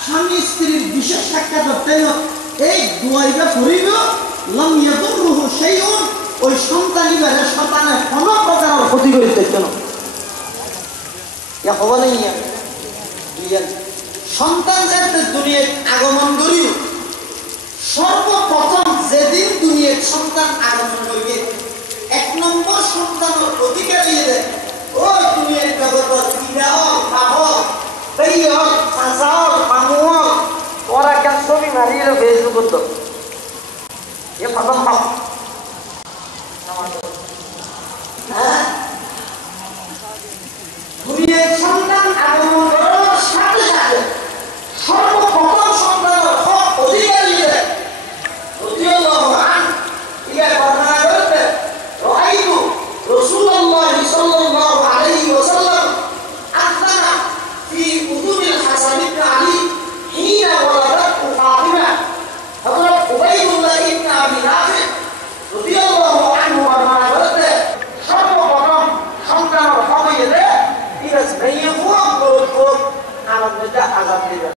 স্বামী স্ত্রীর বিশেষ সাক্ষাৎ করতেন এই দুয়াইবা করিব লাম ইয়াদুরুহু শাইউন ওই সন্তানিবারে সন্তানের কোনো প্রকার ক্ষতি করিতে কেন ইয়া হওয়া নাই ইয়া সন্তান যাতে দুনিয়ায় আগমন করি সর্বপ্রথম যেদিন দুনিয়ায় সন্তান আগমন করবে এক নম্বর সন্তানের অধিকার দিয়ে দেয় ওই দুনিয়ার জগৎ পিতা হোক বাপ হোক ভাই হোক চাচা হোক মামু হোক ওরা কেন ছবি মারিয়ে ফেসবুক করতো